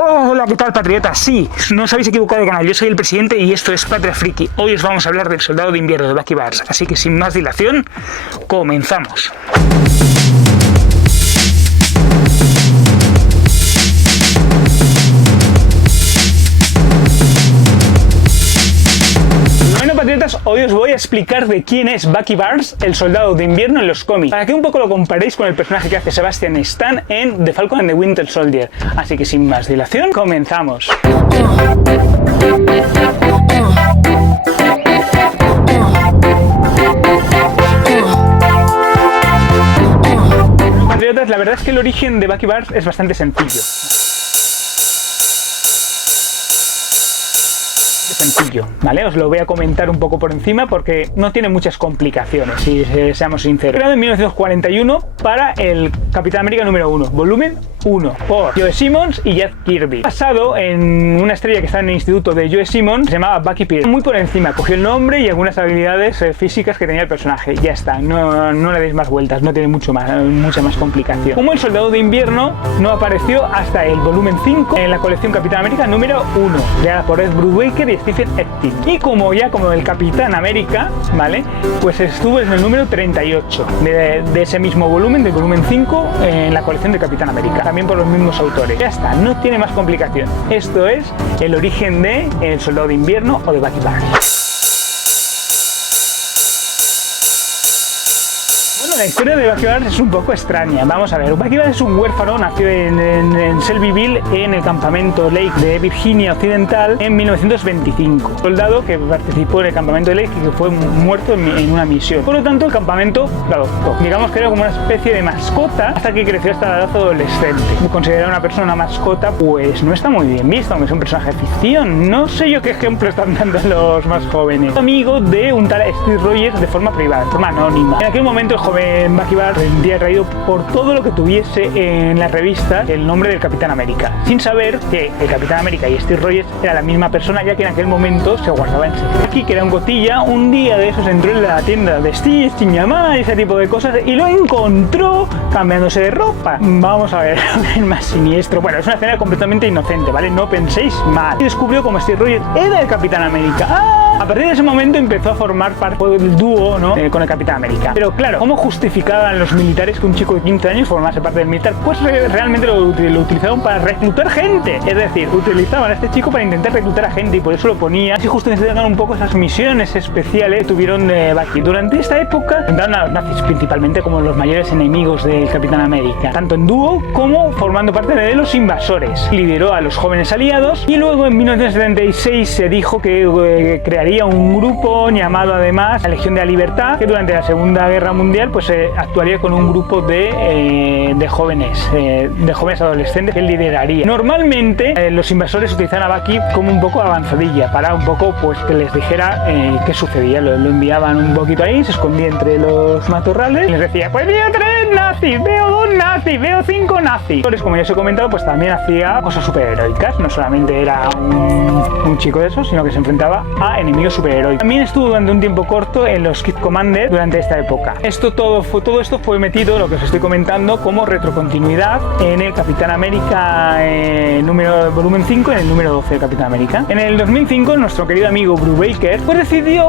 Hola, ¿qué tal, patriotas? Sí, no os habéis equivocado de canal, yo soy el presidente y esto es Patria Friki. Hoy os vamos a hablar del Soldado de Invierno de Bucky Barnes, así que sin más dilación, comenzamos. Patriotas, hoy os voy a explicar de quién es Bucky Barnes, el Soldado de Invierno en los cómics, para que un poco lo comparéis con el personaje que hace Sebastian Stan en The Falcon and the Winter Soldier. Así que sin más dilación, comenzamos. Patriotas, la verdad es que el origen de Bucky Barnes es bastante sencillo. ¿Vale? Os lo voy a comentar un poco por encima porque no tiene muchas complicaciones, si seamos sinceros. Creado en 1941 para el Capitán América número 1, volumen 1, por Joe Simmons y Jack Kirby. Basado en una estrella que está en el instituto de Joe Simmons, se llamaba Bucky Pierce. Muy por encima, cogió el nombre y algunas habilidades físicas que tenía el personaje. Ya está, no le deis más vueltas, no tiene mucha más complicación. Como el Soldado de Invierno no apareció hasta el volumen 5 en la colección Capitán América número 1, creada por Ed Brubaker y Stephen Epting. Y como el Capitán América, ¿vale? Pues estuvo en el número 38 de ese mismo volumen, del volumen 5, en la colección de Capitán América, también por los mismos autores. Ya está, no tiene más complicación. Esto es el origen de El Soldado de Invierno o de Bucky Barnes. La historia de Bucky Barnes es un poco extraña. Vamos a ver, Bucky Barnes es un huérfano, nació en Shelbyville, en el campamento Lake de Virginia Occidental, en 1925. Soldado que participó en el campamento Lake y que fue muerto en una misión. Por lo tanto, el campamento lo adoptó. Digamos que era como una especie de mascota hasta que creció hasta la edad adolescente. Considerar a una persona una mascota, pues no está muy bien visto, aunque es un personaje de ficción. No sé yo qué ejemplo están dando los más jóvenes. Amigo de un tal Steve Rogers de forma privada, de forma anónima. En aquel momento el joven Bucky Barnes rendía traído por todo lo que tuviese en las revistas el nombre del Capitán América, sin saber que el Capitán América y Steve Rogers era la misma persona, ya que en aquel momento se guardaba en secreto. Aquí, que era un gotilla, un día de esos entró en la tienda de Steve, Chiñamá y ese tipo de cosas y lo encontró cambiándose de ropa. Vamos a ver, el más siniestro. Bueno, es una escena completamente inocente, ¿vale? No penséis mal. Y descubrió como Steve Rogers era el Capitán América. A partir de ese momento empezó a formar parte del dúo, ¿no? Con el Capitán América. Pero claro, ¿cómo justificaban los militares que un chico de 15 años formase parte del militar? Pues realmente lo utilizaban para reclutar gente. Es decir, utilizaban a este chico para intentar reclutar a gente y por eso lo ponían. Así justificaban un poco esas misiones especiales que tuvieron Bucky. Durante esta época entraron a los nazis principalmente como los mayores enemigos del Capitán América, tanto en dúo como formando parte de los invasores. Lideró a los jóvenes aliados y luego en 1976 se dijo que crearía un grupo llamado además la Legión de la Libertad, que durante la Segunda Guerra Mundial pues actuaría con un grupo de jóvenes adolescentes que él lideraría. Normalmente los invasores utilizaban a Bucky como un poco avanzadilla para un poco pues que les dijera qué sucedía. Lo enviaban un poquito ahí, se escondía entre los matorrales y les decía: pues veo 3 nazis, veo 2 nazis, veo 5 nazis. Como ya os he comentado, pues también hacía cosas superheroicas, no solamente era un chico de esos, sino que se enfrentaba a enemigos superheroicos. También estuvo durante un tiempo corto en los Kid Commander durante esta época. Todo esto fue metido, lo que os estoy comentando, como retrocontinuidad en el Capitán América volumen 5 y en el número 12 de Capitán América. En el 2005 nuestro querido amigo Brubaker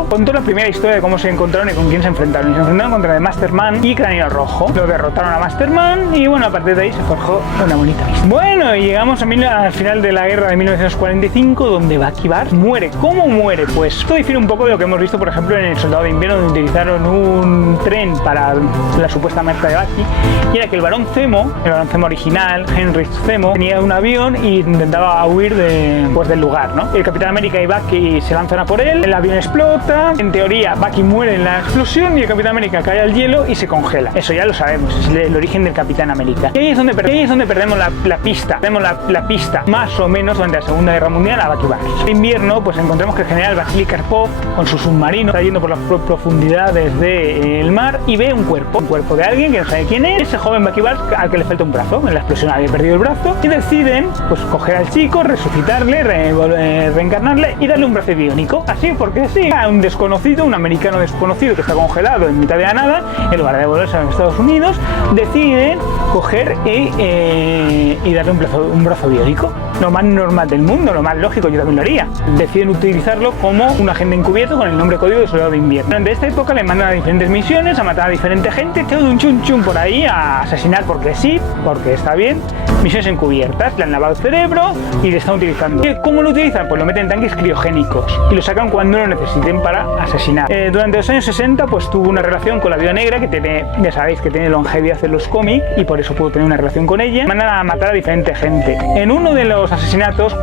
contó la primera historia de cómo se encontraron y con quién se enfrentaron. Y se enfrentaron contra The Masterman y Cráneo Rojo. Lo derrotaron a Masterman y bueno, a partir de ahí se forjó una bonita amistad. Bueno, y llegamos al final de la guerra de 1945, donde Bucky Barnes muere. ¿Cómo muere? Pues esto difiere un poco de lo que hemos visto, por ejemplo, en El Soldado de Invierno, donde utilizaron un tren para la supuesta marca de Bucky, y era que el Barón Zemo original, Heinrich Zemo, tenía un avión y intentaba huir del lugar, ¿no? El Capitán América y Bucky se lanzan a por él, el avión explota, en teoría Bucky muere en la explosión y el Capitán América cae al hielo y se congela. Eso ya lo sabemos, es el origen del Capitán América. Y ahí es donde perdemos la pista. Tenemos la pista, más o menos, durante la Segunda Guerra Mundial a Bucky Barnes. En invierno, pues encontramos que el general Vasily Karpov, con su submarino, está yendo por las profundidades del mar y ve un cuerpo de alguien que no sabe quién es. Ese joven Bucky Barnes al que le falta un brazo. En la explosión había perdido el brazo y deciden pues coger al chico, resucitarle, reencarnarle y darle un brazo biónico. Así porque sí, a un desconocido, un americano desconocido que está congelado en mitad de la nada, en lugar de volverse a los Estados Unidos, años, deciden coger y darle un brazo biónico. Lo más normal del mundo, lo más lógico, yo también lo haría. Deciden utilizarlo como un agente encubierto con el nombre código de Soldado de Invierno. Durante esta época le mandan a diferentes misiones, a matar a diferente gente, todo un chun chun por ahí, a asesinar porque sí, porque está bien. Misiones encubiertas, le han lavado el cerebro y le están utilizando. ¿Cómo lo utilizan? Pues lo meten en tanques criogénicos y lo sacan cuando lo necesiten para asesinar. Durante los años 60 pues tuvo una relación con la Viuda Negra, que tiene, ya sabéis que tiene longevidad en los cómics y por eso pudo tener una relación con ella. Mandan a matar a diferente gente. En uno de los asesinatos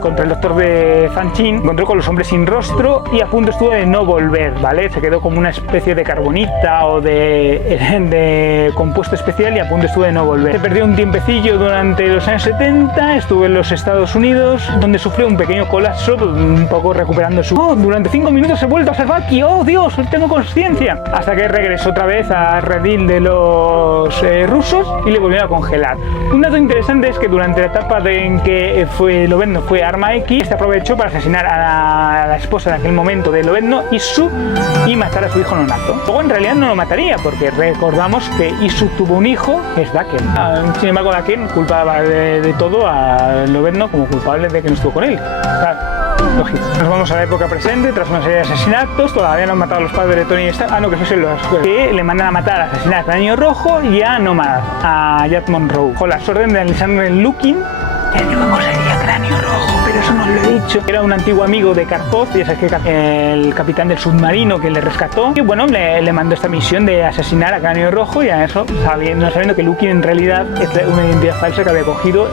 contra el doctor de Fanchín, encontró con los hombres sin rostro y a punto estuvo de no volver, ¿vale? Se quedó como una especie de carbonita o de compuesto especial y a punto estuvo de no volver. Se perdió un tiempecillo durante los años 70, estuvo en los Estados Unidos, donde sufrió un pequeño colapso, un poco recuperando su... durante 5 minutos he vuelto a ser Bucky, ¡oh Dios, tengo conciencia! Hasta que regresó otra vez a redil de los rusos y le volvieron a congelar. Un dato interesante es que durante la etapa en que Lobezno fue Arma X, se aprovechó para asesinar a la esposa de aquel momento de Lobezno, Isu, y matar a su hijo nonato. Luego en realidad no lo mataría, porque recordamos que Isu tuvo un hijo, que es Daken. Sin embargo, Daken culpaba de todo a Lobezno como culpable de que no estuvo con él. Claro. Lógico. Nos vamos a la época presente, tras una serie de asesinatos, todavía no han matado a los padres de Tony Stark, no, que eso es los que le mandan a matar, a asesinar a Cráneo Rojo y a Nómada, a Jack Monroe, con las órdenes de Alexander Lukin, que luego sería Cráneo Rojo, pero eso no lo he dicho. Era un antiguo amigo de Karpov, ya sabes que el capitán del submarino que le rescató, y bueno, le mandó esta misión de asesinar a Cráneo Rojo, y a eso sabiendo que Lukin en realidad es una identidad falsa que había cogido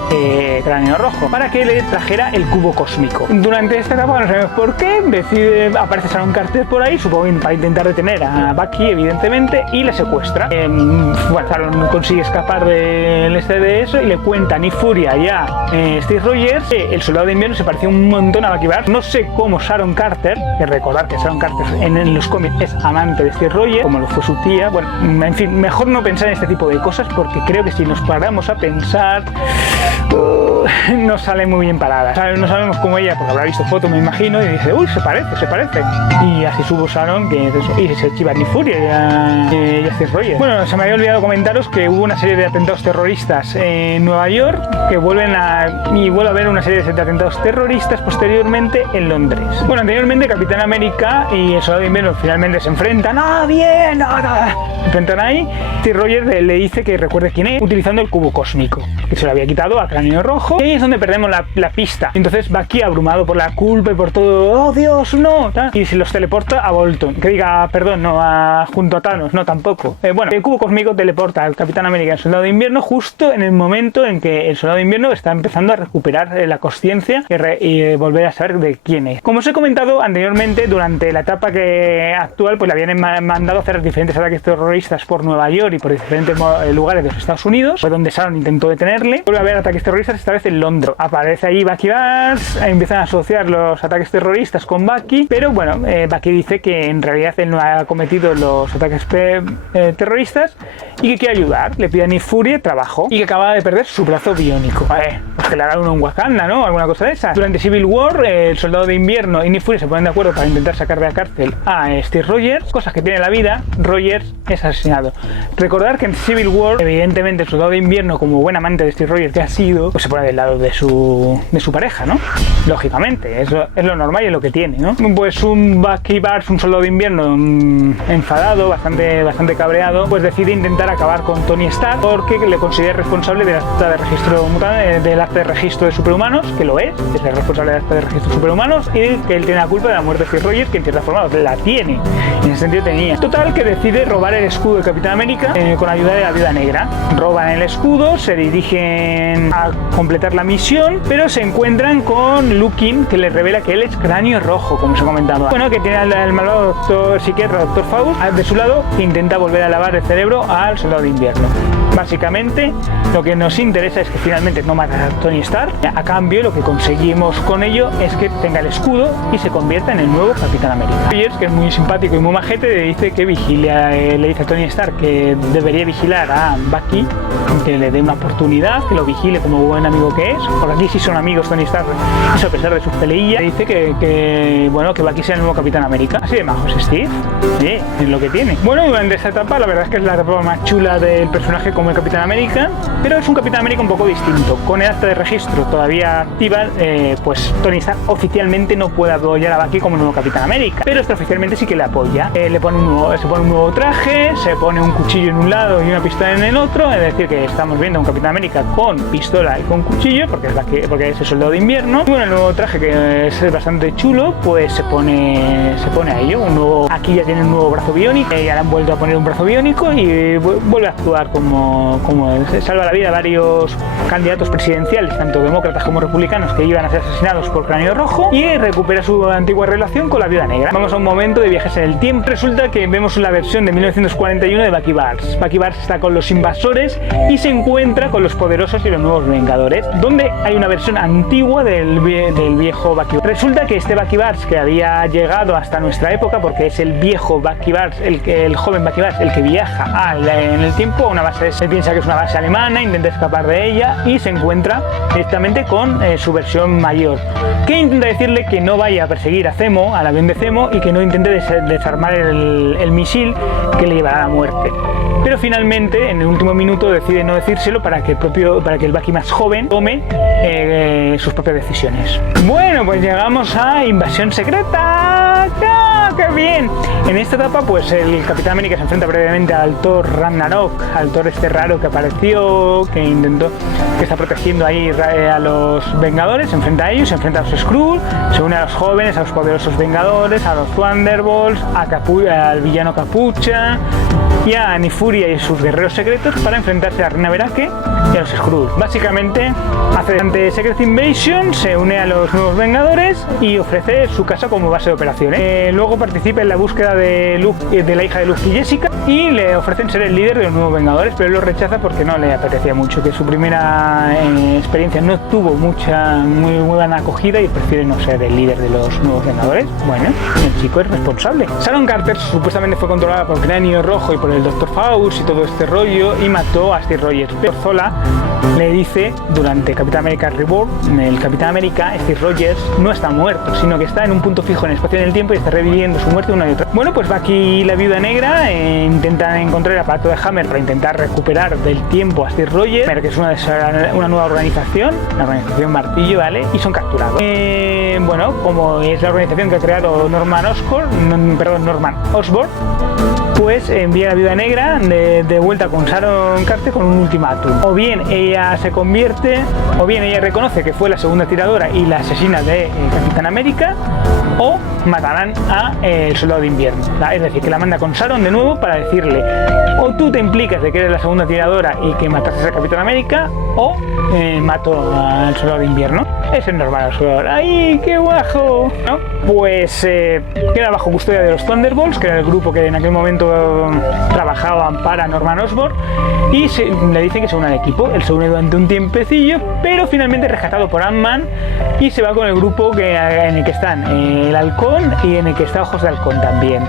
Cráneo Rojo, para que le trajera el cubo cósmico. Durante esta etapa, no sabemos por qué, aparece Sharon Carter por ahí, supongo para intentar detener a Bucky, evidentemente, y la secuestra. Bueno, Sharon consigue escapar de eso y le cuenta Nick Fury ya Steve Rogers, el Soldado de Invierno se parecía un montón a Bucky Barnes. No sé cómo Sharon Carter, que recordar que Sharon Carter en los cómics es amante de Steve Rogers, como lo fue su tía. Bueno, en fin, mejor no pensar en este tipo de cosas, porque creo que si nos paramos a pensar no sale muy bien parada. No sabemos cómo ella, porque habrá visto fotos, me imagino, y dice, uy, se parece. Y así subo Sharon, que es eso, y se chiva Nick Fury y a Steve Rogers. Bueno, se me había olvidado comentaros que hubo una serie de atentados terroristas en Nueva York, que vuelve a haber una serie de atentados terroristas posteriormente en Londres. Bueno, anteriormente Capitán América y el Soldado de Invierno finalmente se enfrentan. Se enfrentan ahí. Steve Rogers le dice que recuerde quién es, utilizando el cubo cósmico, que se lo había quitado a Cráneo Rojo. Y ahí es donde perdemos la pista. Entonces Bucky, abrumado por la culpa y por todo, ¡oh Dios, no! Y se los teleporta a Bolton. Que diga, perdón, no, junto a Thanos, no, tampoco. Bueno, el cubo cósmico teleporta al Capitán América y al Soldado de Invierno justo en el momento en que el Soldado de Invierno está empezando a recuperar la consciencia y volver a saber de quién es. Como os he comentado anteriormente, durante la etapa actual, pues le habían mandado a hacer diferentes ataques terroristas por Nueva York y por diferentes lugares de los Estados Unidos, fue donde Sharon intentó detenerle. Vuelve a haber ataques terroristas, esta vez en Londres. Aparece ahí Bucky Barnes, empiezan a asociar los ataques terroristas con Bucky, pero bueno, Bucky dice que en realidad él no ha cometido los ataques terroristas y que quiere ayudar. Le pide a Nick Fury trabajo y que acaba de perder su brazo biónico. Pues que le hagan uno en Wakanda, ¿no? Alguna cosa de esa. Durante Civil War, el Soldado de Invierno y Nick Fury se ponen de acuerdo para intentar sacar de la cárcel a Steve Rogers. Cosas que tiene la vida, Rogers es asesinado. Recordar que en Civil War, evidentemente, el Soldado de Invierno, como buen amante de Steve Rogers que ha sido, pues se pone del lado de su pareja, ¿no? Lógicamente, eso es lo normal y es lo que tiene, ¿no? Pues un Bucky Barnes, un Soldado de Invierno enfadado, bastante cabreado, pues decide intentar acabar con Tony Stark porque le considera responsable del acta de registro de superhumanos, que lo es el responsable del acta de registro de superhumanos, y que él tiene la culpa de la muerte de Steve Rogers, que en cierta forma la tiene, en ese sentido tenía. Total, que decide robar el escudo del Capitán América con ayuda de la Viuda Negra. Roban el escudo, se dirigen a completar la misión, pero se encuentran con Lukin, que les revela que él es Cráneo Rojo, como os he comentado. Bueno, que tiene al malvado doctor psiquiatra, Dr. Faust, de su lado, que intenta volver a lavar el cerebro al Soldado de Invierno. Básicamente, lo que nos interesa es que finalmente no mata Tony Stark. A cambio, lo que conseguimos con ello es que tenga el escudo y se convierta en el nuevo Capitán América. Rogers, que es muy simpático y muy majete, le dice que le dice a Tony Stark que debería vigilar a Bucky, que le dé una oportunidad, que lo vigile como buen amigo que es, porque aquí sí son amigos Tony Stark, eso a pesar de sus peleillas. Dice que Bucky sea el nuevo Capitán América. Así de majos, Steve. Sí, es lo que tiene. Bueno, durante esta etapa, la verdad es que es la etapa más chula del personaje como el Capitán América, pero es un Capitán América un poco distinto. Con el acta de registro todavía activa, pues Tony Stark oficialmente no puede apoyar a Bucky como nuevo Capitán América, pero oficialmente sí que le apoya. Se pone un nuevo traje, se pone un cuchillo en un lado y una pistola en el otro, es decir que estamos viendo a un Capitán América con pistola y con cuchillo, porque es el soldado de invierno. Y bueno, el nuevo traje, que es bastante chulo, pues se pone a ello. Aquí ya tiene un nuevo brazo biónico, ya le han vuelto a poner un brazo biónico y vuelve a actuar como salva la vida a varios candidatos presidenciales, tanto demócratas como republicanos, que iban a ser asesinados por Cráneo Rojo, y recupera su antigua relación con la Viuda Negra. Vamos a un momento de viajes en el tiempo. Resulta que vemos la versión de 1941 de Bucky Barnes. Bucky Barnes está con los invasores y se encuentra con los poderosos y los nuevos Vengadores, donde hay una versión antigua del viejo Bucky. Resulta que este Bucky Barnes, que había llegado hasta nuestra época, porque es el viejo Bucky Barnes, el joven Bucky Barnes, el que viaja en el tiempo a una base, se piensa que es una base alemana, intenta escapar de ella y se encuentra directamente con su versión mayor, que intenta decirle que no vaya a perseguir a Zemo, al avión de Zemo, y que no intente desarmar el misil que le llevará a la muerte. Pero finalmente, en el último minuto, decide no decírselo para que el Bucky más joven tome sus propias decisiones. Bueno, pues llegamos a Invasión Secreta. ¡Ah, qué bien! En esta etapa, pues el Capitán América se enfrenta brevemente al Thor Ragnarok, al Thor este raro que apareció, que está protegiendo ahí a los Vengadores. Se enfrenta a ellos, se enfrenta a los Skrull, se une a los jóvenes, a los poderosos Vengadores, a los Thunderbolts, al villano Capucha y a Nifuria y sus guerreros secretos para enfrentarse a Reina Verake y a los Skrull. Básicamente ante Secret Invasion se une a los nuevos Vengadores y ofrece su casa como base de operaciones. Luego participa en la búsqueda de la hija de Luke y Jessica, y le ofrecen ser el líder de los nuevos Vengadores, pero él lo rechaza porque no le apetecía mucho, que su primera experiencia no tuvo muy buena acogida y prefiere no ser el líder de los nuevos Vengadores. Bueno, el chico es responsable. Sharon Carter supuestamente fue controlada por Cráneo Rojo y por el Dr. Faust y todo este rollo, y mató a Steve Rogers. Pero Zola le dice durante Capitán América Reborn, el Capitán América, Steve Rogers, no está muerto, sino que está en un punto fijo en el espacio y en el tiempo y está reviviendo su muerte una y otra. Bueno, pues Bucky y la Viuda Negra intentan encontrar el aparato de Hammer para intentar recuperar del tiempo a Steve Rogers, que es una nueva organización, la organización Martillo, ¿vale? Y son capturados. Bueno, como es la organización que ha creado Norman Osborn, pues envía a la Viuda Negra de vuelta con Sharon Carter con un ultimátum. O bien ella se convierte, o bien ella reconoce que fue la segunda tiradora y la asesina de Capitán América, o matarán a el Soldado de Invierno. Es decir, que la manda con Sharon de nuevo para decirle: o tú te implicas de que eres la segunda tiradora y que mataste a Capitán América, o mato al Soldado de Invierno. Ese es normal, ¡ay, qué guajo! ¿No? Pues queda bajo custodia de los Thunderbolts, que era el grupo que en aquel momento trabajaban para Norman Osborn, y le dicen que se une al equipo. Él se une durante un tiempecillo, pero finalmente es rescatado por Ant-Man y se va con el grupo en el que están el Halcón y en el que está Ojos de Halcón también.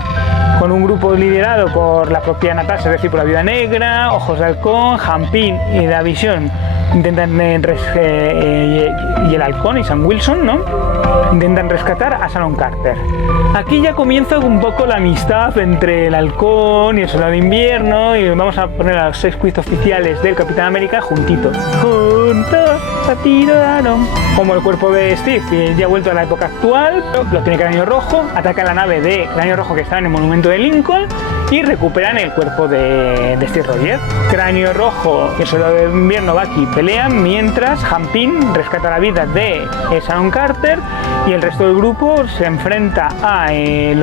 Con un grupo liderado por la propia Natasha, es decir, por la Viuda Negra, Ojos de Halcón, Hampin y la Visión. Intentan y el Halcón y Sam Wilson, ¿no? Intentan rescatar a Sharon Carter. Aquí ya comienza un poco la amistad entre el Halcón y el Soldado de Invierno, y vamos a poner a los 6 quiz oficiales del Capitán América juntitos. Juntos a tiro daron. Como el cuerpo de Steve, que ya ha vuelto a la época actual, lo tiene Cráneo Rojo, ataca la nave de Cráneo Rojo que está en el monumento de Lincoln y recuperan el cuerpo de Steve Rogers. Cráneo Rojo y el Soldado de Invierno Bucky pelean, mientras Hampin rescata la vida de Sharon Carter y el resto del grupo se enfrenta al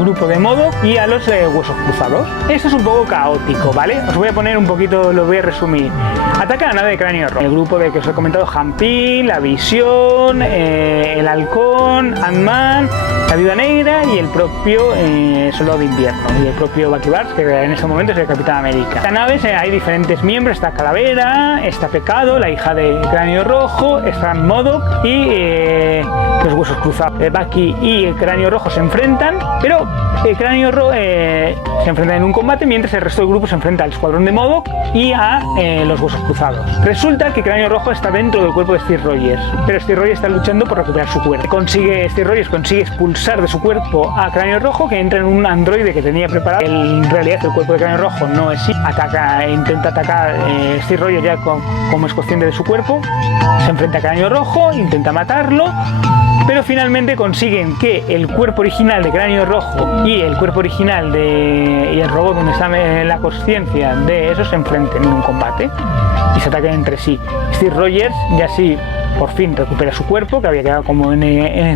grupo de MODOK y a los Huesos Cruzados. Esto es un poco caótico, ¿vale? Os voy a poner un poquito, lo voy a resumir. Ataca la nave de Cráneo Rojo, el grupo de que os he comentado: Hampin, la Visión, el Halcón, Ant-Man, la Viuda Negra y el propio Soldado de Invierno. Invierno y el propio Bucky Barnes, que en ese momento es el Capitán América. En la nave hay diferentes miembros, está Calavera, está Pecado, la hija de Cráneo Rojo, está MODOK y los Huesos Cruzados. Bucky y el Cráneo Rojo se enfrentan, pero el Cráneo Rojo se enfrentan en un combate, mientras el resto del grupo se enfrenta al escuadrón de MODOK y a los Huesos Cruzados. Resulta que Cráneo Rojo está dentro del cuerpo de Steve Rogers, pero Steve Rogers está luchando por recuperar su cuerpo. Steve Rogers consigue expulsar de su cuerpo a Cráneo Rojo, que entra en un androide que tenía preparado. En realidad el cuerpo de Cráneo Rojo no es así. Intenta atacar Steve Rogers ya como es consciente de su cuerpo. Se enfrenta a Cráneo Rojo, intenta matarlo, pero finalmente consiguen que el cuerpo original de Cráneo Rojo y el cuerpo original y el robot donde está la conciencia de esos se enfrenten en un combate y se ataquen entre sí. Steve Rogers ya sí por fin recupera su cuerpo, que había quedado como en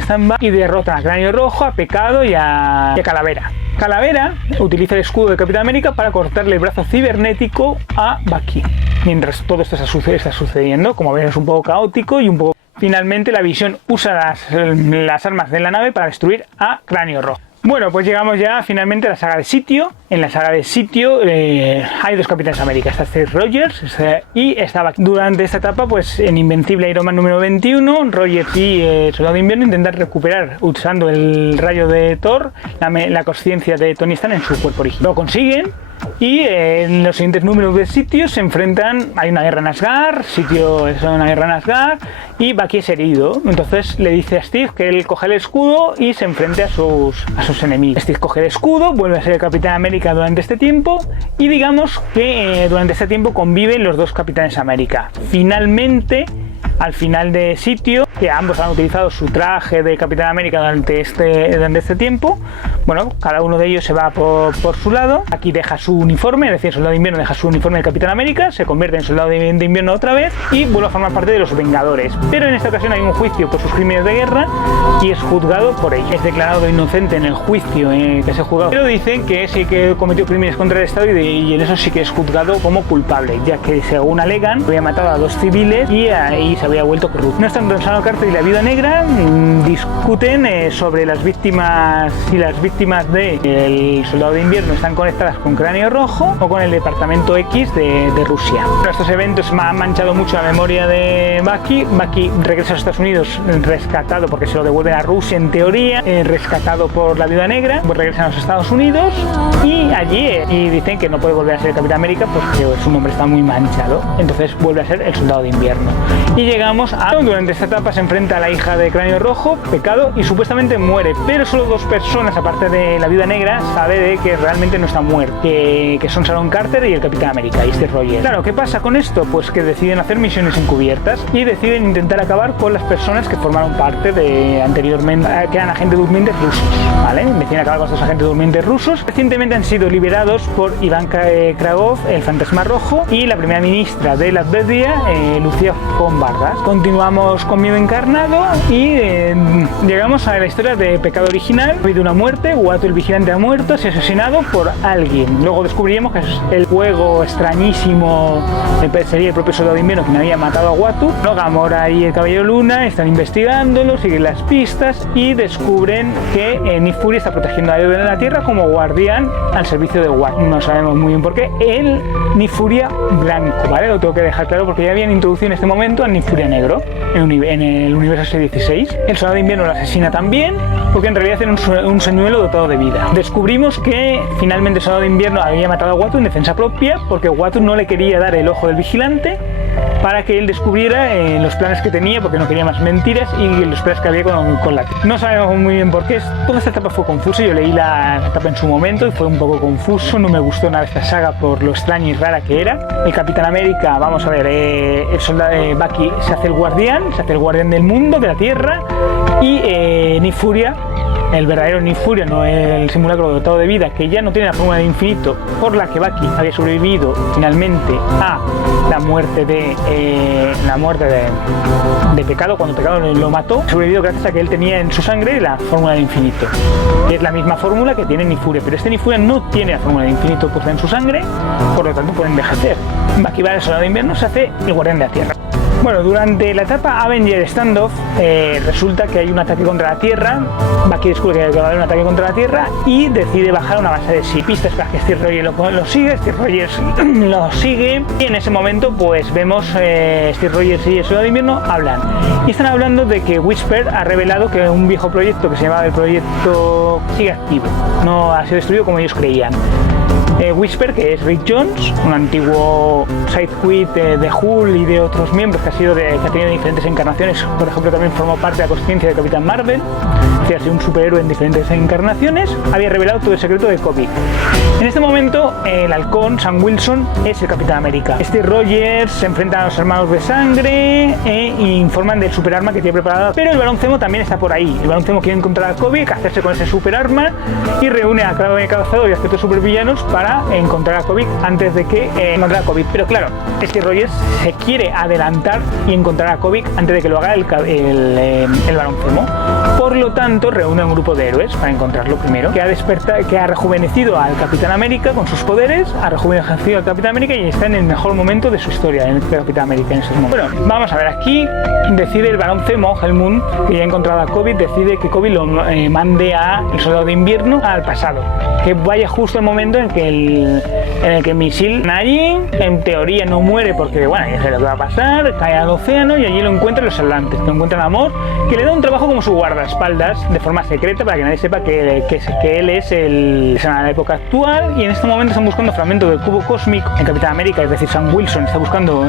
stand-by, y derrota a Cráneo Rojo, a Pecado y a Calavera. Calavera utiliza el escudo de Capitán América para cortarle el brazo cibernético a Bucky. Mientras todo esto está sucediendo, como ven, es un poco caótico y un poco... Finalmente la Visión usa las armas de la nave para destruir a Cráneo Rojo. Bueno, pues llegamos ya finalmente a la saga de Sitio. En la saga de Sitio hay dos Capitanes América, está Steve Rogers y está Bucky. Durante esta etapa, pues en Invencible Iron Man número 21, Rogers y el Soldado de Invierno intentan recuperar, usando el rayo de Thor, la conciencia de Tony Stark en su cuerpo original. Lo consiguen y en los siguientes números de Sitio se enfrentan, hay una guerra en Asgard, Sitio es una guerra en Asgard y Bucky es herido. Entonces le dice a Steve que él coge el escudo y se enfrente a sus enemigos. Steve coge el escudo, vuelve a ser el Capitán América durante este tiempo y digamos que durante este tiempo conviven los dos Capitanes América. Finalmente, al final de Sitio, que ambos han utilizado su traje de Capitán América durante este tiempo, bueno, cada uno de ellos se va por su lado. Aquí deja su uniforme, es decir, el Soldado de Invierno deja su uniforme de Capitán América, se convierte en Soldado de Invierno otra vez y vuelve a formar parte de los Vengadores. Pero en esta ocasión hay un juicio por sus crímenes de guerra y es juzgado por ellos. Es declarado inocente en el juicio que se ha juzgado, pero dicen que sí que cometió crímenes contra el Estado y en eso sí que es juzgado como culpable, ya que según alegan había matado a 2 civiles y se había vuelto corrupto. No obstante, Gonzalo Carter y la Viuda Negra discuten sobre las víctimas, si las víctimas del Soldado de Invierno están conectadas con Cráneo Rojo o con el Departamento X de Rusia. Estos eventos han manchado mucho la memoria de Bucky. Bucky regresa a los Estados Unidos rescatado porque se lo devuelven a Rusia en teoría, rescatado por la Viuda Negra, pues regresan a los Estados Unidos y allí dicen que no puede volver a ser el Capitán América porque su nombre está muy manchado, entonces vuelve a ser el Soldado de Invierno. Y llegamos a... Durante esta etapa se enfrenta a la hija de Cráneo Rojo, Pecado, y supuestamente muere, pero solo 2 personas, aparte de la Viuda Negra, sabe de que realmente no está muerto, que son Sharon Carter y el Capitán América y Steve Rogers. Claro, ¿qué pasa con esto? Pues que deciden hacer misiones encubiertas y deciden intentar acabar con las personas que formaron parte de anteriormente, que eran agentes durmientes rusos, ¿vale? Deciden acabar con estos agentes durmientes rusos. Recientemente han sido liberados por Ivanka Kragov, el Fantasma Rojo, y la primera ministra de Latveria, Lucía von Vargas. Continuamos con Miedo Encarnado y llegamos a la historia de Pecado original. Ha habido una muerte, Uatu el Vigilante ha muerto, se ha asesinado por alguien. Luego descubriremos que es el juego extrañísimo, sería el propio Soldado de Invierno quien había matado a Uatu. ¿No? Gamora y el Caballero Luna están investigándolo, siguen las pistas y descubren que Nick Fury está protegiendo a Iron en la Tierra como guardián al servicio de Uatu. No sabemos muy bien por qué. El Nick Fury blanco, ¿vale? Lo tengo que dejar claro porque ya habían introducido en este momento al Nick Fury negro en el universo C16. El Soldado de Invierno lo asesina también porque en realidad era un señuelo dotado de vida. Descubrimos que finalmente el Soldado de Invierno había matado a Uatu en defensa propia porque Uatu no le quería dar el ojo del vigilante para que él descubriera los planes que tenía, porque no quería más mentiras y los planes que había con la Tierra. No sabemos muy bien por qué. Toda esta etapa fue confusa. Yo leí la etapa en su momento y fue un poco confuso. No me gustó nada esta saga por lo extraña y rara que era. El Capitán América, vamos a ver, el soldado de Bucky se hace el guardián del mundo, de la Tierra, y Nick Fury, el verdadero Nick Fury, no el simulacro dotado de vida, que ya no tiene la fórmula de infinito por la que Bucky había sobrevivido finalmente a la muerte de Pecado. Cuando Pecado lo mató, sobrevivió gracias a que él tenía en su sangre la fórmula de infinito, que es la misma fórmula que tiene Nick Fury, pero este Nick Fury no tiene la fórmula de infinito puesta en su sangre, por lo tanto puede envejecer. Bucky va al Soldado de Invierno, se hace el guardián de la Tierra. Bueno, durante la etapa Avenger Standoff resulta que hay un ataque contra la Tierra. Bucky descubre que va a haber un ataque contra la Tierra y decide bajar a una base de pistas para que Steve Rogers lo sigue. Steve Rogers lo sigue y en ese momento pues vemos Steve Rogers y el Soldado de Invierno hablan. Y están hablando de que Whisper ha revelado que un viejo proyecto que se llamaba el proyecto sigue activo. No ha sido destruido como ellos creían. Whisper, que es Rick Jones, un antiguo sidekick de Hulk y de otros miembros que ha tenido diferentes encarnaciones, por ejemplo también formó parte de la conciencia de Capitán Marvel, que ha sido un superhéroe en diferentes encarnaciones, había revelado todo el secreto de Covid. En este momento el halcón, Sam Wilson, es el Capitán América. Steve Rogers se enfrenta a los hermanos de sangre e informan del superarma que tiene preparada, pero el Barón Zemo también está por ahí. El Barón Zemo quiere encontrar a Covid, hacerse con ese superarma y reúne a Kraven Cazador y a ciertos supervillanos para encontrar a Covid antes de que encontrar a Covid. Pero claro, Steve Rogers se quiere adelantar y encontrar a Covid antes de que lo haga el Barón Zemo. Por lo tanto, reúne a un grupo de héroes para encontrarlo primero, que ha rejuvenecido al Capitán América con sus poderes, ha rejuvenecido al Capitán América y está en el mejor momento de su historia, en el Capitán América en ese momento. Bueno, vamos a ver, aquí decide el Barón Zemo, Hellmoon, que ya ha encontrado a Covid, decide que Covid lo mande a el Soldado de Invierno al pasado, que vaya justo el momento en el que Misil allí, en teoría no muere porque, bueno, ya sé lo que va a pasar, cae al océano y allí lo encuentran los Atlantes, lo encuentran a Namor, que le da un trabajo como su guardaespaldas de forma secreta para que nadie sepa que él es en la época actual, y en este momento están buscando fragmentos del cubo cósmico. El Capitán América, es decir, Sam Wilson, está buscando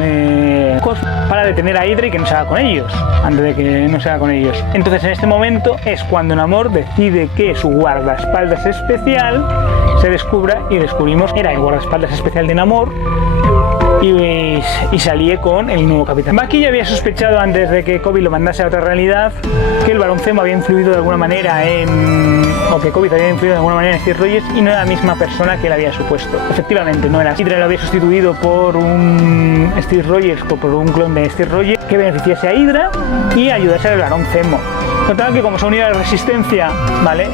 para detener a Hydra y que no se haga con ellos, antes de que no se haga con ellos. Entonces en este momento es cuando Namor decide que su guardaespaldas especial se descubra, y descubrimos era el guardaespaldas especial de Namor y se alíe con el nuevo Capitán. Bucky ya había sospechado antes de que Covid lo mandase a otra realidad que el Barón Zemo había influido de alguna manera o que Covid había influido de alguna manera en Steve Rogers y no era la misma persona que él había supuesto. Efectivamente, no era. Hydra lo había sustituido por un Steve Rogers o por un clon de Steve Rogers que beneficiase a Hydra y ayudase al Barón Zemo. Notaban que como se unía a la resistencia, ¿vale?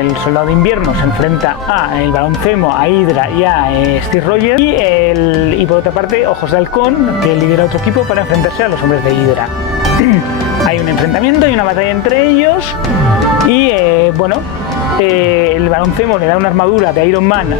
El Soldado de Invierno se enfrenta a el Barón Zemo, a Hydra y a Steve Rogers y por otra parte Ojos de Halcón, que lidera otro equipo para enfrentarse a los hombres de Hydra. Hay un enfrentamiento, hay una batalla entre ellos y bueno, el Barón Zemo le da una armadura de Iron Man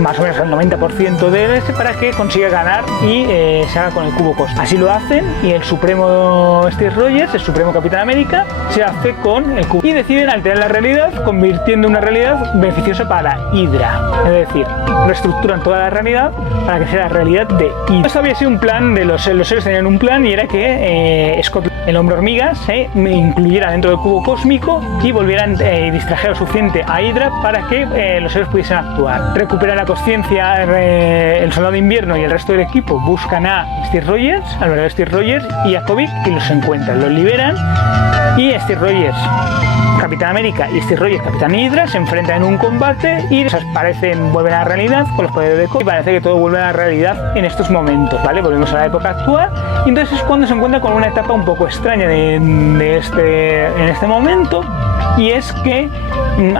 más o menos al 90% de ese para que consiga ganar y se haga con el cubo cósmico. Así lo hacen y el supremo Steve Rogers, el supremo Capitán América, se hace con el cubo y deciden alterar la realidad convirtiendo una realidad beneficiosa para Hydra, es decir, reestructuran toda la realidad para que sea la realidad de Hydra. Esto había sido un plan de los héroes tenían un plan y era que Scott, el hombre hormiga, se incluyera dentro del cubo cósmico y volvieran distraer lo suficiente a Hydra para que los héroes pudiesen actuar. Recuperar la conciencia, el Soldado de Invierno y el resto del equipo buscan a Steve Rogers, al verdadero Steve Rogers y a Covid, y los encuentran, los liberan y Steve Rogers, Capitán América, y Steve Rogers, Capitán Hydra, se enfrentan en un combate y vuelven a la realidad con los poderes de Covid y parece que todo vuelve a la realidad en estos momentos, ¿vale? Volvemos a la época actual y entonces es cuando se encuentra con una etapa un poco extraña en este momento, y es que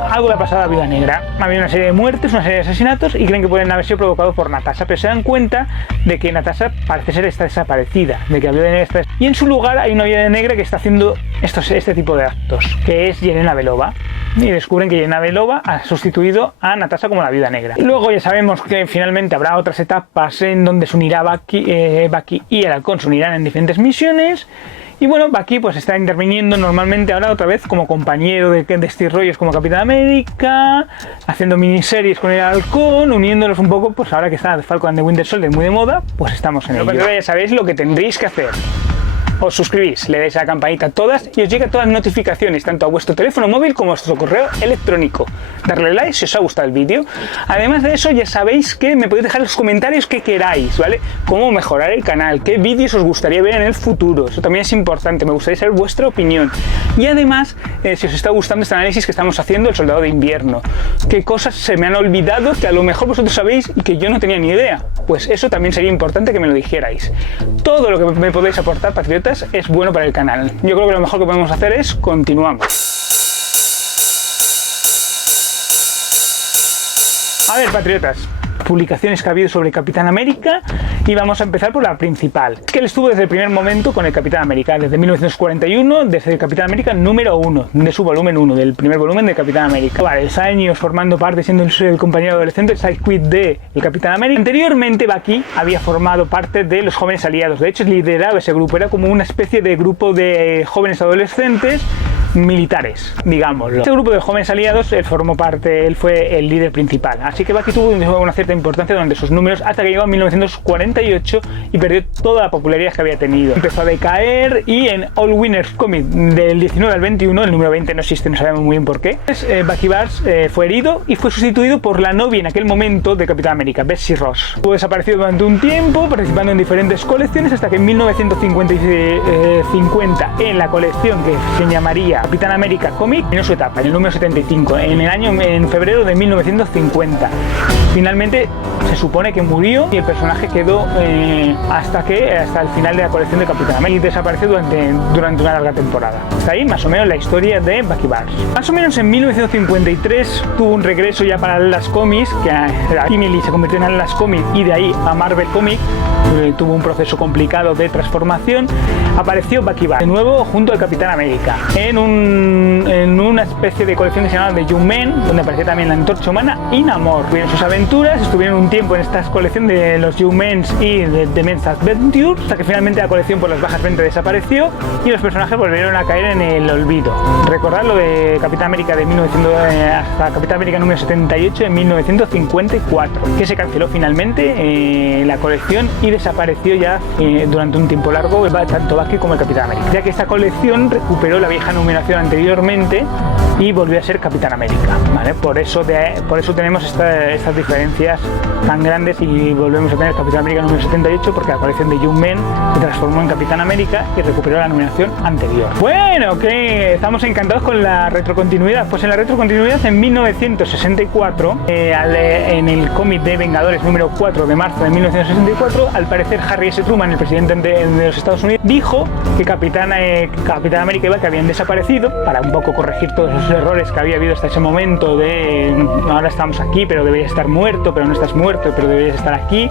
algo le ha pasado a la Viuda Negra. Ha habido una serie de muertes, una serie de asesinatos y creen que pueden haber sido provocados por Natasha, pero se dan cuenta de que Natasha parece ser está desaparecida, de que la Viuda Negra está... Y en su lugar hay una Viuda Negra que está haciendo este tipo de actos, que es Yelena Belova. Y descubren que Yelena Belova ha sustituido a Natasha como la Viuda Negra. Luego ya sabemos que finalmente habrá otras etapas en donde se unirá Bucky y el Halcón se unirán en diferentes misiones. Y bueno, Bucky pues está interviniendo normalmente ahora otra vez como compañero de Steve Rogers como Capitán América, haciendo miniseries con el Halcón, uniéndolos un poco, pues ahora que está Falcon and the Winter Soldier muy de moda, pues estamos en ello. Pero ya sabéis lo que tendréis que hacer. Os suscribís, le dais a la campanita a todas y os llegan todas las notificaciones tanto a vuestro teléfono móvil como a vuestro correo electrónico. Darle like si os ha gustado el vídeo. Además de eso, ya sabéis que me podéis dejar en los comentarios qué queráis, ¿vale? Cómo mejorar el canal, qué vídeos os gustaría ver en el futuro. Eso también es importante, me gustaría saber vuestra opinión. Y además, si os está gustando este análisis que estamos haciendo del Soldado de Invierno, qué cosas se me han olvidado que a lo mejor vosotros sabéis y que yo no tenía ni idea. Pues eso también sería importante que me lo dijerais. Todo lo que me podéis aportar, patriotas, es bueno para el canal. Yo creo que lo mejor que podemos hacer es continuamos. A ver, patriotas, publicaciones que ha habido sobre Capitán América y vamos a empezar por la principal. Que él estuvo desde el primer momento con el Capitán América, desde 1941, desde el Capitán América número 1, de su volumen 1, del primer volumen de Capitán América. Varios años formando parte, siendo el compañero adolescente, sidekick de el Capitán América. Anteriormente Bucky había formado parte de los jóvenes aliados, de hecho lideraba ese grupo, era como una especie de grupo de jóvenes adolescentes militares, digámoslo. Este grupo de jóvenes aliados, él formó parte, él fue el líder principal, así que Bucky tuvo una cierta importancia durante sus números hasta que llegó en 1948 y perdió toda la popularidad que había tenido. Empezó a decaer y en All Winners Comic del 19 al 21, el número 20 no existe, no sabemos muy bien por qué, Bucky Barnes fue herido y fue sustituido por la novia en aquel momento de Capitán América, Betsy Ross. Estuvo desaparecido durante un tiempo, participando en diferentes colecciones hasta que en 1950 en la colección que se llamaría Capitán América Comic, en su etapa, en el número 75, en febrero de 1950. Finalmente se supone que murió y el personaje quedó hasta el final de la colección de Capitán América y desapareció durante una larga temporada. Hasta ahí más o menos la historia de Bucky Barnes. Más o menos en 1953 tuvo un regreso ya para las Comics, que Timely se convirtió en Atlas Comics y de ahí a Marvel Comics. Tuvo un proceso complicado de transformación. Apareció Bucky Barnes de nuevo junto al Capitán América en una especie de colección que se llamaba The Young Men, donde aparecía también la Antorcha Humana y Namor. Tuvieron sus aventuras, estuvieron un tiempo en esta colección de los Young Men y de The Men's Adventure, hasta que finalmente la colección por las bajas ventas desapareció y los personajes volvieron a caer en el olvido. Recordad lo de Capitán América de 1900 hasta Capitán América número 78 en 1954, que se canceló finalmente la colección y desapareció ya durante un tiempo largo tanto Bucky como el Capitán América, ya que esta colección recuperó la vieja numeración anteriormente y volvió a ser Capitán América, ¿vale? Por eso tenemos estas diferencias tan grandes y volvemos a tener Capitán América número 78 porque la colección de Young Men se transformó en Capitán América y recuperó la numeración anterior. Bueno, que estamos encantados con la retrocontinuidad. Pues en la retrocontinuidad en 1964, en el cómic de Vengadores número 4 de marzo de 1964, al parecer Harry S. Truman, el presidente de los Estados Unidos, dijo que Capitán América y Bucky habían desaparecido para un poco corregir todos esos errores que había habido hasta ese momento de ahora estamos aquí pero deberías estar muerto, pero no estás muerto, pero deberías estar aquí.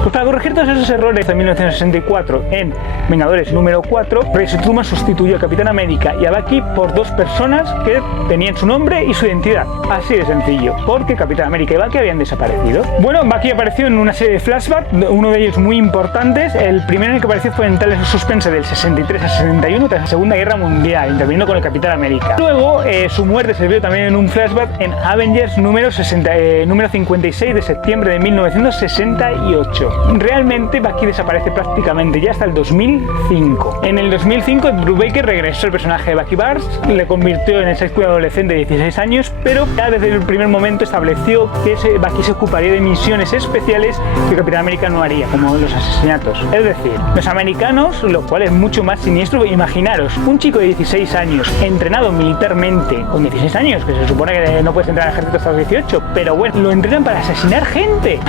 Pues para corregir todos esos errores en 1964 en Vengadores número 4, Harry S. Truman sustituyó a Capitán América y a Bucky por dos personas que tenían su nombre y su identidad. Así de sencillo, porque Capitán América y Bucky habían desaparecido. Bueno, Bucky apareció en una serie de flashbacks, uno de ellos muy importantes. El primero en el que apareció fue en Tales of Suspense del 63 a 61 tras la Segunda Guerra Mundial, interviniendo con el Capitán América. Luego su muerte se vio también en un flashback en Avengers número 56 de septiembre de 1968. Realmente Bucky desaparece prácticamente ya hasta el 2005. En el 2005 Brubaker regresó el personaje de Bucky Barnes, le convirtió en el sidekick adolescente de 16 años, pero ya desde el primer momento estableció que Bucky se ocuparía de misiones especiales que Capitán América no haría, como los asesinatos. Es decir, los americanos, lo cual es mucho más siniestro. Imaginaros, un chico de 16 años entrenado militarmente, con 16 años, que se supone que no puedes entrar al ejército hasta los 18, pero bueno, lo entrenan para asesinar gente.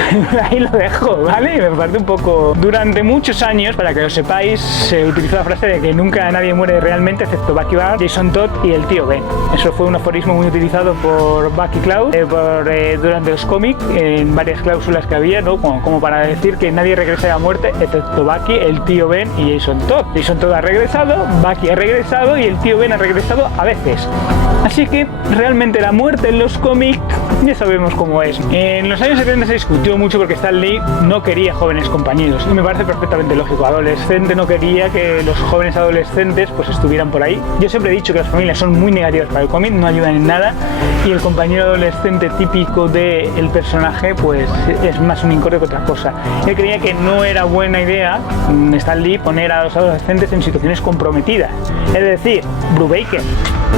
Ahí lo dejo, ¿vale? Me parece un poco... Durante muchos años, para que lo sepáis, se utilizó la frase de que nunca nadie muere realmente excepto Bucky Barnes, Jason Todd y el tío Ben. Eso fue un aforismo muy utilizado por Bucky Klaus durante los cómics, en varias cláusulas que había, ¿no? Como para decir que nadie regresa de la muerte excepto Bucky, el tío Ben y Jason Todd. Jason Todd ha regresado, Bucky ha regresado y el tío Ben ha regresado a veces. Así que realmente la muerte en los cómics ya sabemos cómo es. En los años 70 se discutió mucho porque Stan Lee no quería jóvenes compañeros y me parece perfectamente lógico. Adolescente no quería que los jóvenes adolescentes pues estuvieran por ahí. Yo siempre he dicho que las familias son muy negativas para el cómic, no ayudan en nada y el compañero adolescente típico del personaje pues es más un incordio que otra cosa. Él creía que no era buena idea Stan Lee poner a los adolescentes en situaciones comprometidas. Es decir, Brubaker,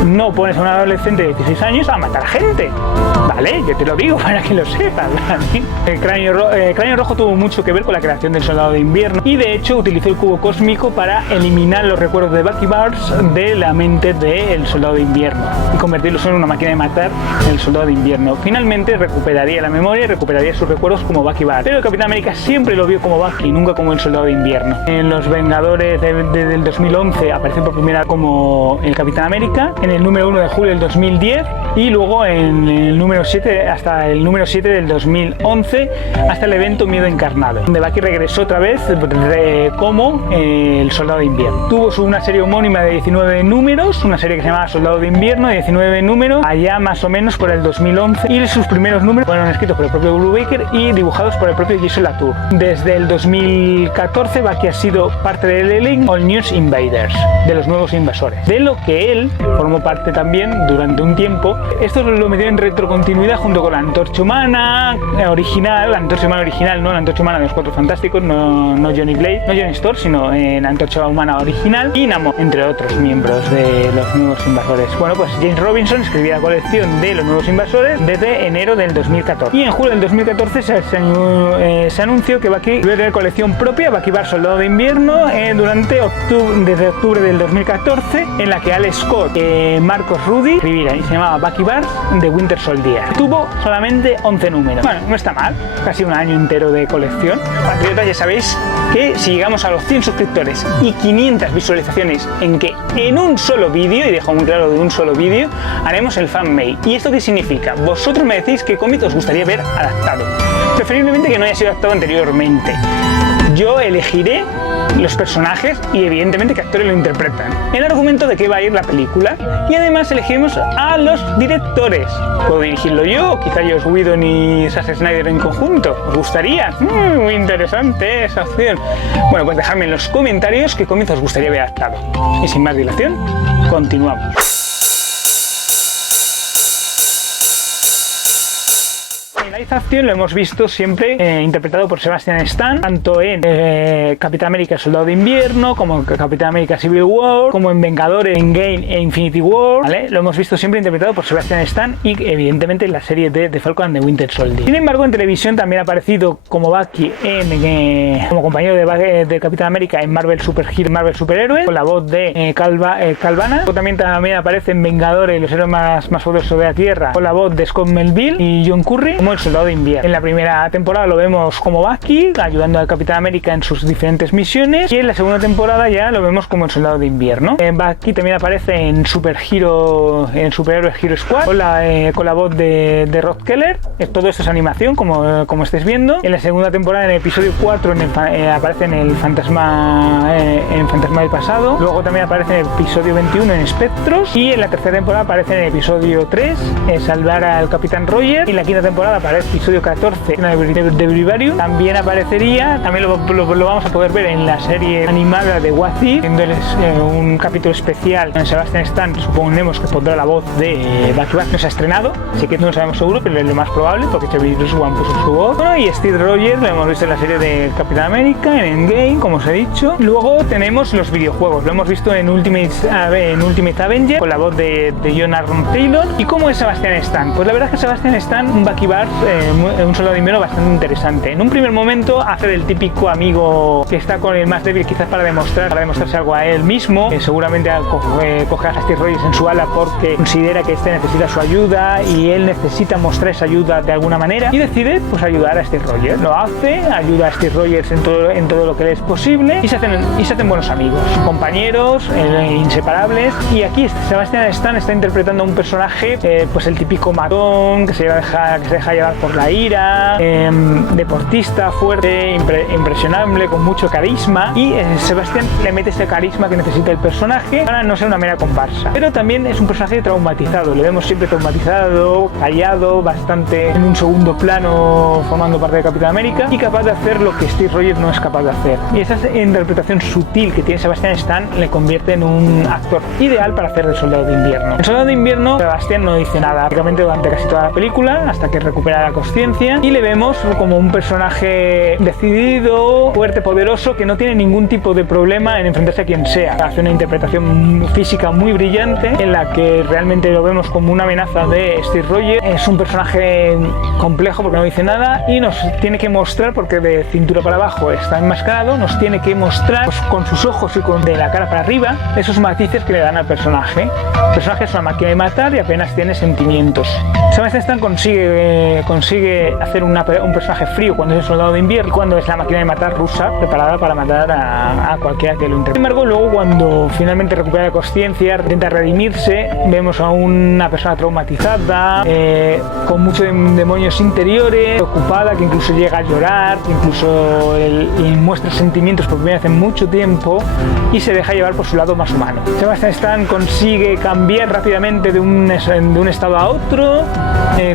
no pones a un adolescente de 16 años a matar gente, ¿vale? Yo te lo digo para que lo sepas, ¿vale? El cráneo rojo tuvo mucho que ver con la creación del Soldado de Invierno y de hecho utilizó el cubo cósmico para eliminar los recuerdos de Bucky Barnes de la mente del Soldado de Invierno y convertirlos en una máquina de matar, el Soldado de Invierno. Finalmente recuperaría la memoria y recuperaría sus recuerdos como Bucky Barnes, pero el Capitán América siempre lo vio como Bucky, nunca como el Soldado de Invierno. En los Vengadores del 2011 apareció por primera vez como el Capitán América. en el número 1 de julio del 2010 y luego en el número 7 hasta el número 7 del 2011 hasta el evento Miedo Encarnado, donde Bucky regresó otra vez como el Soldado de Invierno. Tuvo una serie homónima de 19 números, una serie que se llamaba Soldado de Invierno, de 19 números, allá más o menos por el 2011, y sus primeros números fueron escritos por el propio Brubaker y dibujados por el propio Jason Latour. Desde el 2014 Bucky ha sido parte del elenco All New Invaders, de los nuevos invasores, de lo que él formó parte también durante un tiempo. Esto lo metió en retrocontinuidad junto con la Antorcha Humana original, la Antorcha Humana original, no la Antorcha Humana de los Cuatro Fantásticos, no Johnny Blade, no Johnny Storm, sino la Antorcha Humana original y Namor, entre otros miembros de los nuevos invasores. Bueno, pues James Robinson escribía la colección de los nuevos invasores desde enero del 2014 y en julio del 2014 se anunció que Bucky iba a tener colección propia, Bucky Barr Soldado de Invierno, desde octubre del 2014, en la que Alex Scott, Marcos Rudy escribirán y se llamaba Bucky Barr de Winter Soldier. Tuvo solamente 11 números. Bueno, no está mal, casi un año entero de colección. Patriotas, ya sabéis que si llegamos a los 100 suscriptores y 500 visualizaciones en un solo vídeo, y dejo muy claro de un solo vídeo, haremos el fan-made. ¿Y esto qué significa? Vosotros me decís qué cómic os gustaría ver adaptado. Preferiblemente que no haya sido adaptado anteriormente. Yo elegiré los personajes y evidentemente qué actores lo interpretan, el argumento de qué va a ir la película y además elegimos a los directores. Puedo dirigirlo yo, quizá Joss Whedon y Zack Snyder en conjunto. ¿Os gustaría? Muy interesante esa opción. Bueno, pues dejadme en los comentarios qué cómics os gustaría ver adaptado. Y sin más dilación, continuamos. La live action lo hemos visto siempre interpretado por Sebastian Stan, tanto en Capitán América Soldado de Invierno, como en Capitán América Civil War, como en Vengadores, Endgame e Infinity War, ¿vale? Lo hemos visto siempre interpretado por Sebastian Stan y evidentemente en la serie de The Falcon and the Winter Soldier. Sin embargo, en televisión también ha aparecido como Bucky como compañero de Capitán América en Marvel Superhéroes, con la voz de Calvana. También aparece en Vengadores, los héroes más poderosos de la Tierra, con la voz de Scott Melville y John Curry, como el Soldado de Invierno. En la primera temporada lo vemos como Bucky, ayudando al Capitán América en sus diferentes misiones, y en la segunda temporada ya lo vemos como el Soldado de Invierno. Bucky también aparece en Superhéroes Hero Squad, con la voz de Rod Keller. Todo esto es animación, como estáis viendo. En la segunda temporada, en el episodio 4, aparece en el Fantasma del Pasado. Luego también aparece en el episodio 21 en Spectros, y en la tercera temporada aparece en el episodio 3, Salvar al Capitán Roger, y en la quinta temporada aparece el episodio 14 de Brivarium. También aparecería, también lo vamos a poder ver en la serie animada de What If, un capítulo especial en Sebastian Stan, suponemos que pondrá la voz de Bucky Barr. No se ha estrenado, así que no lo sabemos seguro, pero es lo más probable porque Xavier Dolan puso su voz. Bueno, y Steve Rogers lo hemos visto en la serie de Capitán América, en Endgame, como os he dicho. Luego tenemos los videojuegos, lo hemos visto en Ultimate Avenger con la voz de John Aaron Taylor. ¿Y cómo es Sebastian Stan? Pues la verdad es que Sebastian Stan, un Bucky Barr, un Soldado de Invierno bastante interesante. En un primer momento hace del típico amigo que está con el más débil, quizás para demostrarse algo a él mismo. Seguramente coge a Steve Rogers en su ala porque considera que este necesita su ayuda y él necesita mostrar esa ayuda de alguna manera, y decide pues ayudar a Steve Rogers. Lo hace, ayuda a Steve Rogers en todo lo que le es posible, y se hacen buenos amigos, compañeros, inseparables. Y aquí Sebastian Stan está interpretando a un personaje, pues el típico matón que se deja llevar por la ira, deportista, fuerte, impresionable, con mucho carisma, y Sebastián le mete ese carisma que necesita el personaje para no ser una mera comparsa. Pero también es un personaje traumatizado, le vemos siempre traumatizado, callado, bastante en un segundo plano, formando parte de Capitán América, y capaz de hacer lo que Steve Rogers no es capaz de hacer. Y esa interpretación sutil que tiene Sebastian Stan le convierte en un actor ideal para hacer de Soldado de Invierno. En Soldado de Invierno, Sebastián no dice nada prácticamente durante casi toda la película, hasta que recupera la consciencia, y le vemos como un personaje decidido, fuerte, poderoso, que no tiene ningún tipo de problema en enfrentarse a quien sea. Hace una interpretación física muy brillante, en la que realmente lo vemos como una amenaza de Steve Rogers. Es un personaje complejo porque no dice nada, y nos tiene que mostrar, porque de cintura para abajo está enmascarado, nos tiene que mostrar pues, con sus ojos y de la cara para arriba esos matices que le dan al personaje. El personaje es una máquina de matar y apenas tiene sentimientos. Sebastian Stan consigue hacer un personaje frío cuando es el soldado de invierno y cuando es la máquina de matar rusa preparada para matar a cualquiera que lo interprete. Sin embargo, luego cuando finalmente recupera la conciencia, intenta redimirse, vemos a una persona traumatizada, con muchos demonios interiores, preocupada, que incluso llega a llorar, que incluso muestra sentimientos por primera vez en mucho tiempo y se deja llevar por su lado más humano. Sebastian Stan consigue cambiar rápidamente de un estado a otro,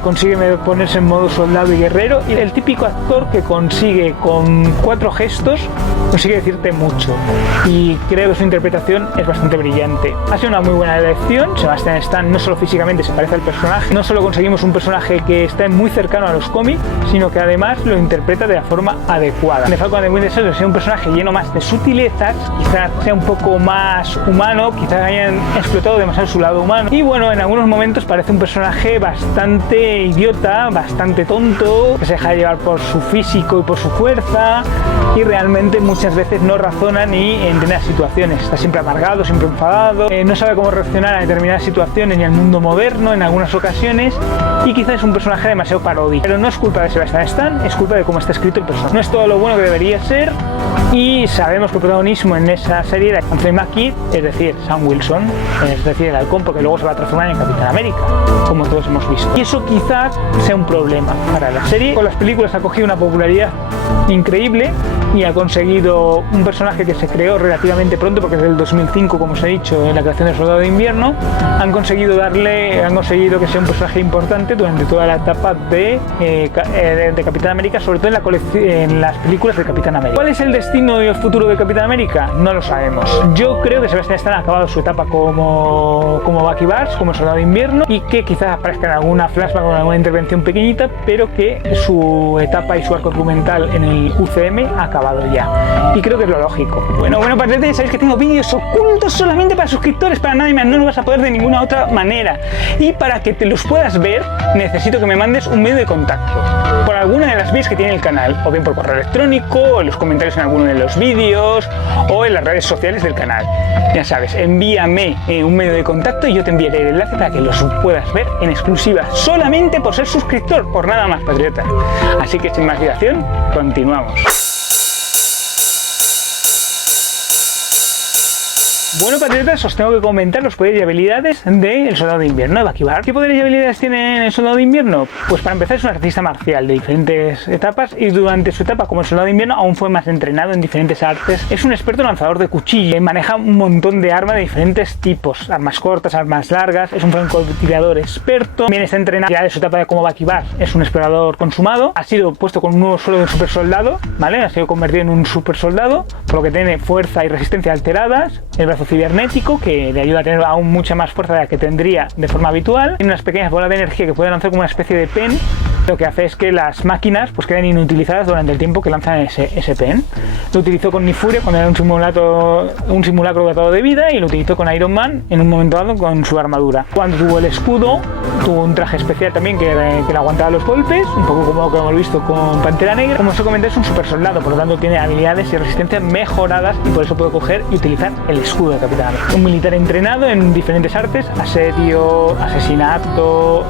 consigue ponerse en modo soldado y guerrero, y el típico actor que consigue con 4 gestos consigue decirte mucho, y creo que su interpretación es bastante brillante. Ha sido una muy buena elección. Sebastian Stan no solo físicamente se parece al personaje, no solo conseguimos un personaje que está muy cercano a los cómics, sino que además lo interpreta de la forma adecuada. The Falcon and the Winter Soldier sea un personaje lleno más de sutilezas, quizás sea un poco más humano, quizás hayan explotado demasiado su lado humano, y bueno, en algunos momentos parece un personaje bastante idiota, bastante tonto, que se deja llevar por su físico y por su fuerza, y realmente muchas veces no razona ni entiende las situaciones. Está siempre amargado, siempre enfadado, no sabe cómo reaccionar a determinadas situaciones ni al mundo moderno en algunas ocasiones, y quizás es un personaje demasiado paródico. Pero no es culpa de Sebastian Stan, es culpa de cómo está escrito el personaje. No es todo lo bueno que debería ser, y sabemos que el protagonismo en esa serie era Anthony Mackie, es decir, Sam Wilson, es decir, el halcón, porque luego se va a transformar en Capitán América, como todos hemos visto. Y eso quizás sea un problema para la serie. Con las películas ha cogido una popularidad increíble y ha conseguido un personaje que se creó relativamente pronto, porque es del 2005, como os he dicho, en la creación del Soldado de Invierno. Han conseguido que sea un personaje importante durante toda la etapa de Capitán América, sobre todo en las películas de Capitán América. ¿Cuál es el destino y el futuro de Capitán América? No lo sabemos. Yo creo que Sebastian Stan ha acabado su etapa como Bucky Barnes, como Soldado de Invierno, y que quizás aparezca en alguna flashback o en alguna intervención pequeñita, pero que su etapa y su arco argumental en el UCM ha acabado ya. Y creo que es lo lógico. Bueno, patriotas, ya sabéis que tengo vídeos ocultos solamente para suscriptores, para nadie más. No los vas a poder de ninguna otra manera. Y para que te los puedas ver, necesito que me mandes un medio de contacto por alguna de las vías que tiene el canal, o bien por correo electrónico, o en los comentarios en alguno de los vídeos, o en las redes sociales del canal. Ya sabes, envíame un medio de contacto y yo te enviaré el enlace para que los puedas ver en exclusiva, solamente por ser suscriptor, por nada más, patriota. Así que sin más dilación, continuamos. Bueno, patriotas, os tengo que comentar los poderes y habilidades del Soldado de Invierno de Bucky Barnes. ¿Qué poderes y habilidades tiene el Soldado de Invierno? Pues para empezar es un artista marcial de diferentes etapas, y durante su etapa como el Soldado de Invierno aún fue más entrenado en diferentes artes. Es un experto lanzador de cuchillo, maneja un montón de armas de diferentes tipos, armas cortas, armas largas, es un francotirador experto, también está entrenado ya de su etapa como Bucky Barnes, es un explorador consumado, ha sido puesto con un nuevo suelo de un super soldado, ¿vale? Ha sido convertido en un super soldado, por lo que tiene fuerza y resistencia alteradas, el brazo cibernético que le ayuda a tener aún mucha más fuerza de la que tendría de forma habitual. Tiene unas pequeñas bolas de energía que puede lanzar como una especie de pen. Lo que hace es que las máquinas pues queden inutilizadas durante el tiempo que lanzan ese pen. Lo utilizó con Nifuria cuando era un simulacro dotado de vida, y lo utilizó con Iron Man en un momento dado con su armadura. Cuando tuvo el escudo, tuvo un traje especial también que le aguantaba los golpes, un poco como lo que hemos visto con Pantera Negra. Como os he comentado, es un super soldado, por lo tanto tiene habilidades y resistencia mejoradas, y por eso puede coger y utilizar el escudo de Capitán América. Un militar entrenado en diferentes artes: asedio, asesinato,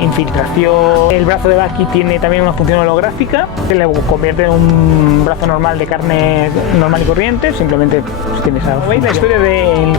infiltración. El brazo de Bucky tiene también una función holográfica que le convierte en un brazo normal de carne normal y corriente, simplemente pues, tienes algo. La historia del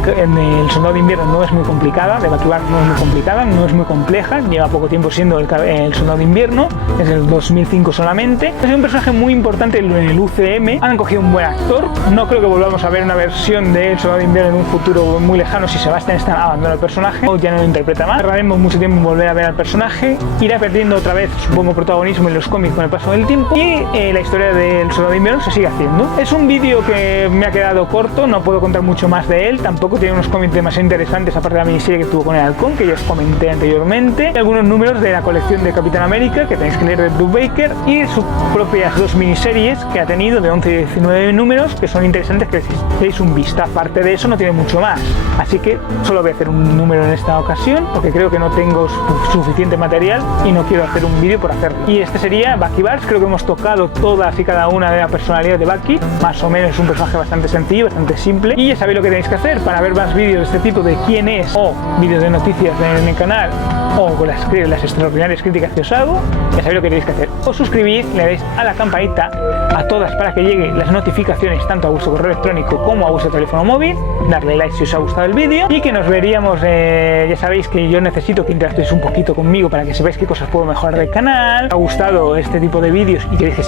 Soldado de Invierno no es muy complicada, de Bucky Barnes no es muy complicada, no es muy compleja, lleva poco tiempo siendo el Soldado de Invierno, es el 2005 solamente. Es un personaje muy importante en el UCM, han cogido un buen actor, no creo que volvamos a ver una versión del Soldado de Invierno en un futuro muy lejano si Sebastian Stan abandona el personaje o ya no lo interpreta más. Tardaremos mucho tiempo en volver a ver al personaje, irá perdiendo otra vez, supongo, protagonismo en los cómics con el paso del tiempo, y la historia del Soldado de Invierno se sigue haciendo. Es un vídeo que me ha quedado corto, no puedo contar mucho más de él, tampoco tiene unos cómics demasiado interesantes aparte de la miniserie que tuvo con el halcón, que ya os comenté anteriormente, y algunos números de la colección de Capitán América que tenéis que leer de Bruce Baker, y sus propias 2 miniseries que ha tenido de 11 y 19 números, que son interesantes, que deis un vistazo. Aparte de eso no tiene mucho más, así que solo voy a hacer un número en esta ocasión porque creo que no tengo suficiente material y no quiero hacer un un vídeo por hacerlo. Y este sería Bucky Barnes. Creo que hemos tocado todas y cada una de la personalidad de Bucky. Más o menos es un personaje bastante sencillo, bastante simple. Y ya sabéis lo que tenéis que hacer para ver más vídeos de este tipo de quién es, o vídeos de noticias en el canal, o con las extraordinarias críticas que os hago. Ya sabéis lo que tenéis que hacer. Os suscribís, le dais a la campanita, a todas, para que lleguen las notificaciones tanto a vuestro correo electrónico como a vuestro teléfono móvil. Darle like si os ha gustado el vídeo y que nos veríamos. Ya sabéis que yo necesito que interactuéis un poquito conmigo para que sepáis qué cosas puedo mejorar del canal. ¿Os ha gustado este tipo de vídeos y queréis que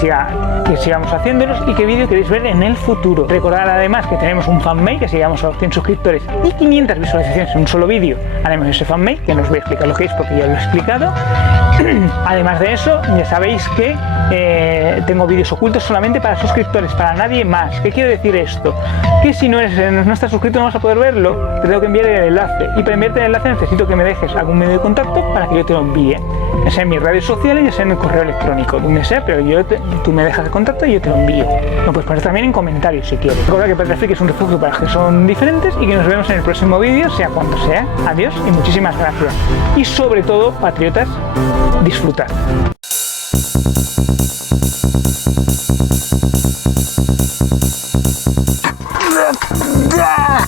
sigamos haciéndolos? ¿Y qué vídeo queréis ver en el futuro? Recordad además que tenemos un fanmail, que si llegamos a los 100 suscriptores y 500 visualizaciones en un solo vídeo, haremos ese fanmail, que no os voy a explicar lo que es porque ya lo he explicado. Además de eso, ya sabéis que tengo vídeos ocultos solamente para suscriptores, para nadie más. ¿Qué quiere decir esto? Que si no estás suscrito no vas a poder verlo, te tengo que enviar el enlace, y para enviarte el enlace necesito que me dejes algún medio de contacto para que yo te lo envíe, ya sea en mis redes sociales, ya sea en el correo electrónico, donde sea, pero tú me dejas el contacto y yo te lo envío. Lo puedes poner también en comentarios si quieres. Recuerda que Patria Freak es un refugio para los que son diferentes y que nos vemos en el próximo vídeo, sea cuando sea. Adiós y muchísimas gracias. Y sobre todo, patriotas, disfrutad. ¡Ah!